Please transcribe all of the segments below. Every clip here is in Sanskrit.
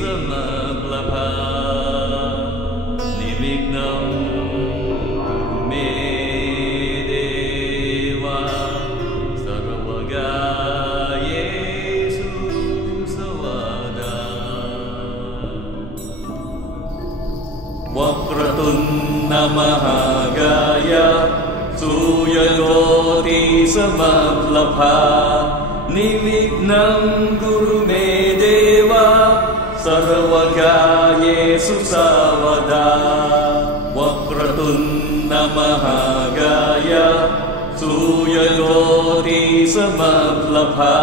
samaglapa nimignam Medewa Sarvaga Yesu Sawada Vakratunda Mahagaya Suyagoti Samaglapa Nimignam Gurumedeva Sarvaga Yesu Sawada Vakratunda Mahagaya Suyagoti Samaglapa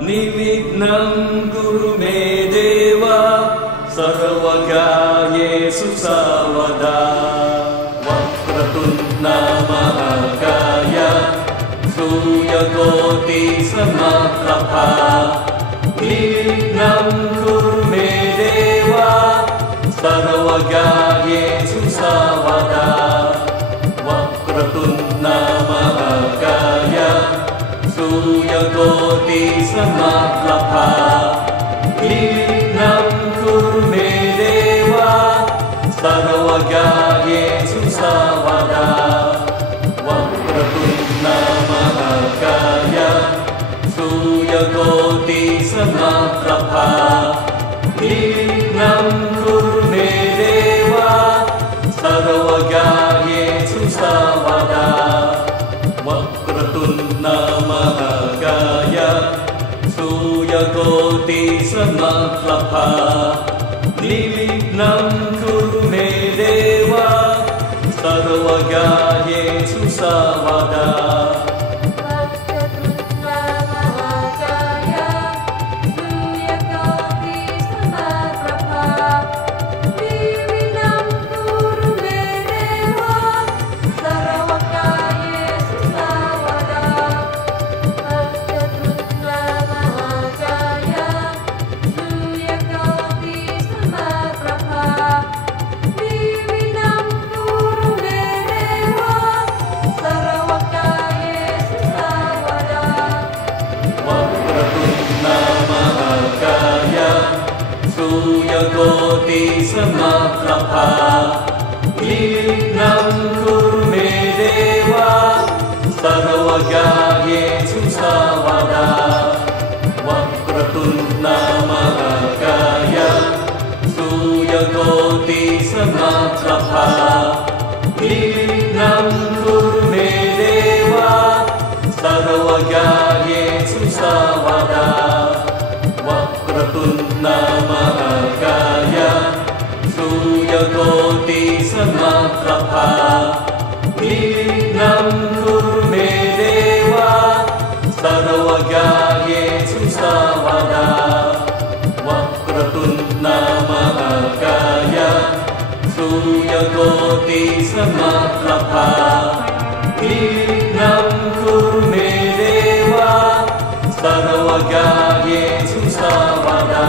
Nimignam Gurumedeva Sarvaga Yesu Sawada Vakratunda Mahagaya Suyagoti Samaglapa Nimignam Gurumedeva Sarvaga Yesu Sawada Vakratunda Mahagaya Suyagoti Samaglapa Nimignam Gurumedeva Sarvaga Yesu Sawada Vakratunda Mahagaya Suyagoti Samaglapa Nimignam Gurumedeva Sarvaga Yesu Sawada Vakratunda Mahagaya Suyagoti Samaglapa Nimignam Gurumedeva Sarvaga Yesu Sawada Suyagoti Samaglapa Nimignam Gurumedeva Sarvaga Yesu Sawada Vakratunda Mahagaya Suyagoti Samaglapa Nimignam Gurumedeva Sarvaga Yesu Sawada Vakratunda Mahagaya Suyagoti Samaglapa Nimignam Gurumedeva Sarvaga Yesu Sawada Vakratunda Mahagaya Suyagoti Samaglapa Nimignam Gurumedeva Sarvaga Yesu Sawada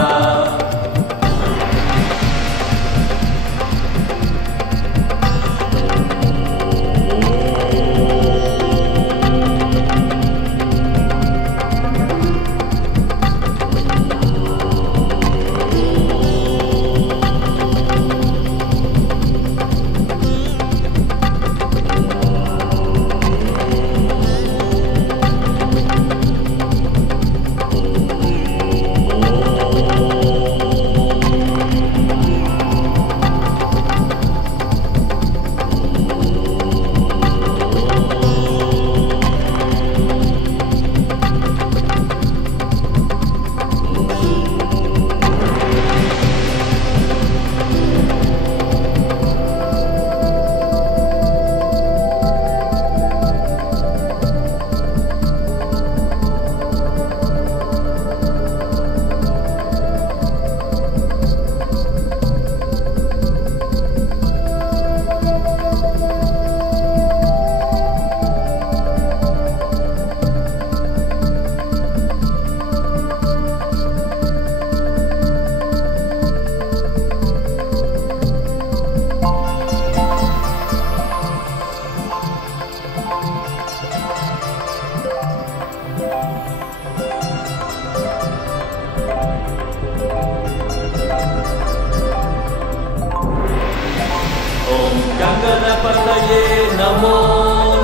नमो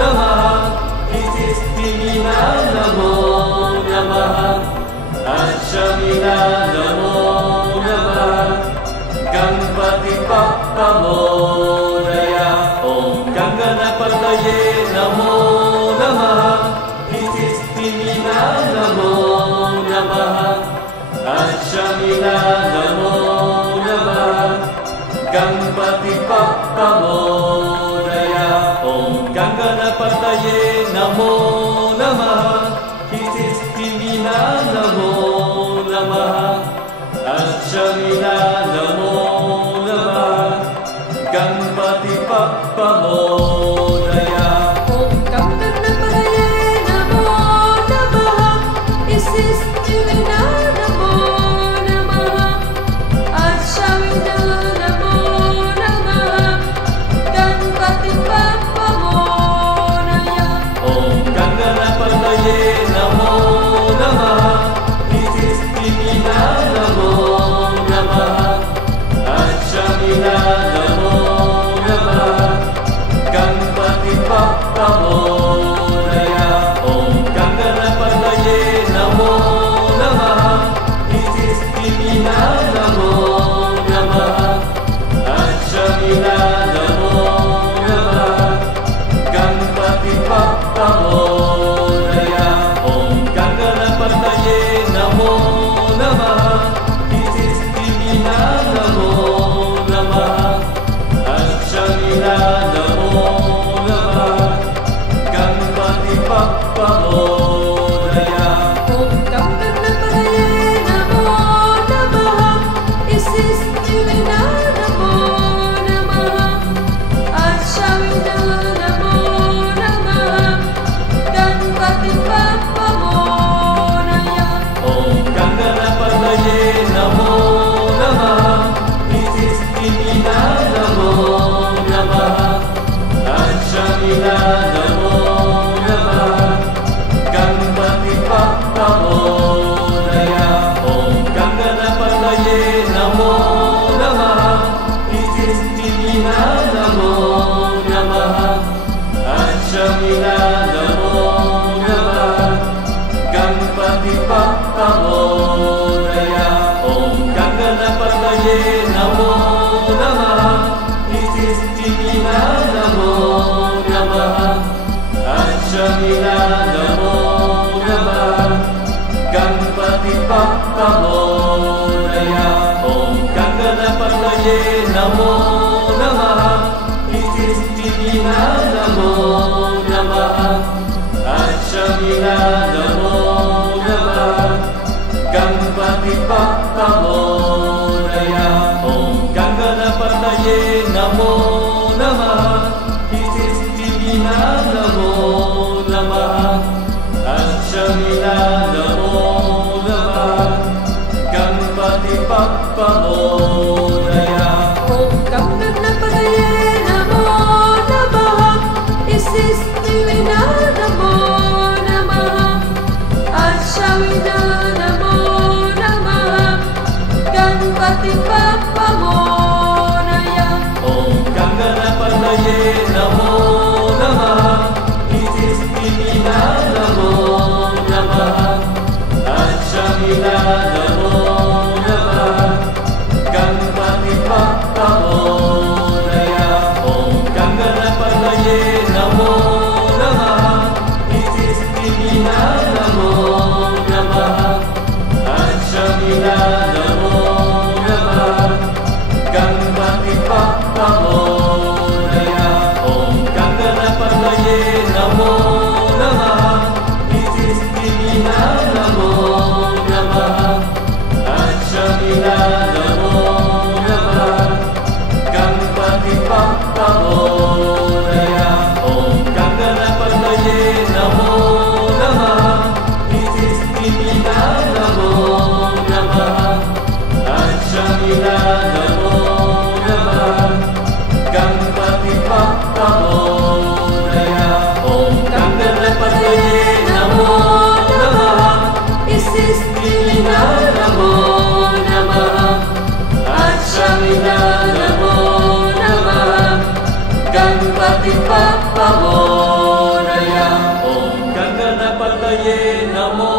नमः इसिष्टिमिना नमो नमः अक्षमिना नमो नमः गणपति बप्पा मोरया ॐ गणपतये नमो नमः इसिष्टिमिना नमो नमः अक्षमिना नमो नमः गणपति बप्पा मोरया ॐ गणपतये नमो नमः इसिष्टिमिना नमो नमः अक्षमिना नमो नमः गणपति बप्पा मोरया ॐ गणपतये नमो नमः इसिष्टिमिना नमो नमः अक्षमिना नमो नमः गणपति बप्पा मोरया ॐ गणपतये नमो नमः इसिष्टिमिना नमो नमः अक्षमिना नमो नमः गणपति बप्पा मोरया ॐ गणपतये नमो नमः इसिष्टिमिना नमो नमः अक्षमिना नमो नमः गणपति बप्पा मोरया ॐ गणपतये नमो नमः इसिष्टिमिना नमो नमः अक्षमिना नमो नमः गणपति बप्पा मोरया ॐ गणपतये नमो नमः इसिष्टिमिना नमो नमः अक्षमिना नमो नमः गणपति बप्पा मोरया ॐ गणपतये नमो नमः इसिष्टिमिना नमो नमः अक्षमिना नमो नमः गणपति बप्पा मोरया ॐ गणपतये नमो नमः इसिष्टिमिना नमो नमः अक्षमिना नमो नमः गणपति बप्पा मोरया ॐ गणपतये नमो नमः इसिष्टिमिना नमो नमः अक्षमिना नमो नमः गणपति बप्पा मोरया ॐ गणपतये नमो नमः इसिष्टिमिना नमो नमः अक्षमिना नमो नमः गणपति बप्पा मोरया ॐ गणपतये नमो नमः इसिष्टिमिना नमो नमः अक्षमिना नमो नमः गणपति बप्पा मोरया ॐ गणपतये नमो नमः इसिष्टिमिना नमो नमः अक्षमिना नमो नमः गणपति बप्पा मोरया ॐ गणपतये नमो नमः इसिष्टिमिना नमो नमः अक्षमिना नमो नमः Mahamoraya. Om Ganganapataye Namo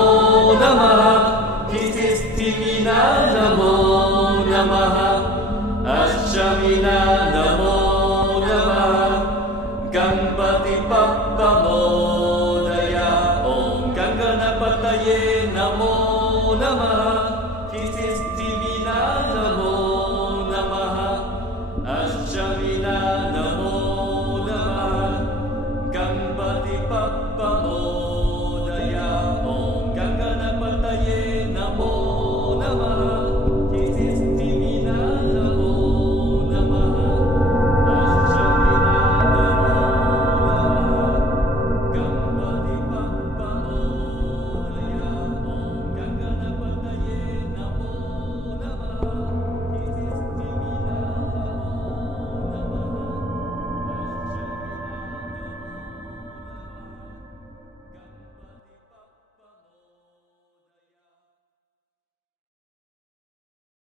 Namaha. Isistimina Namo Namaha. Ashamina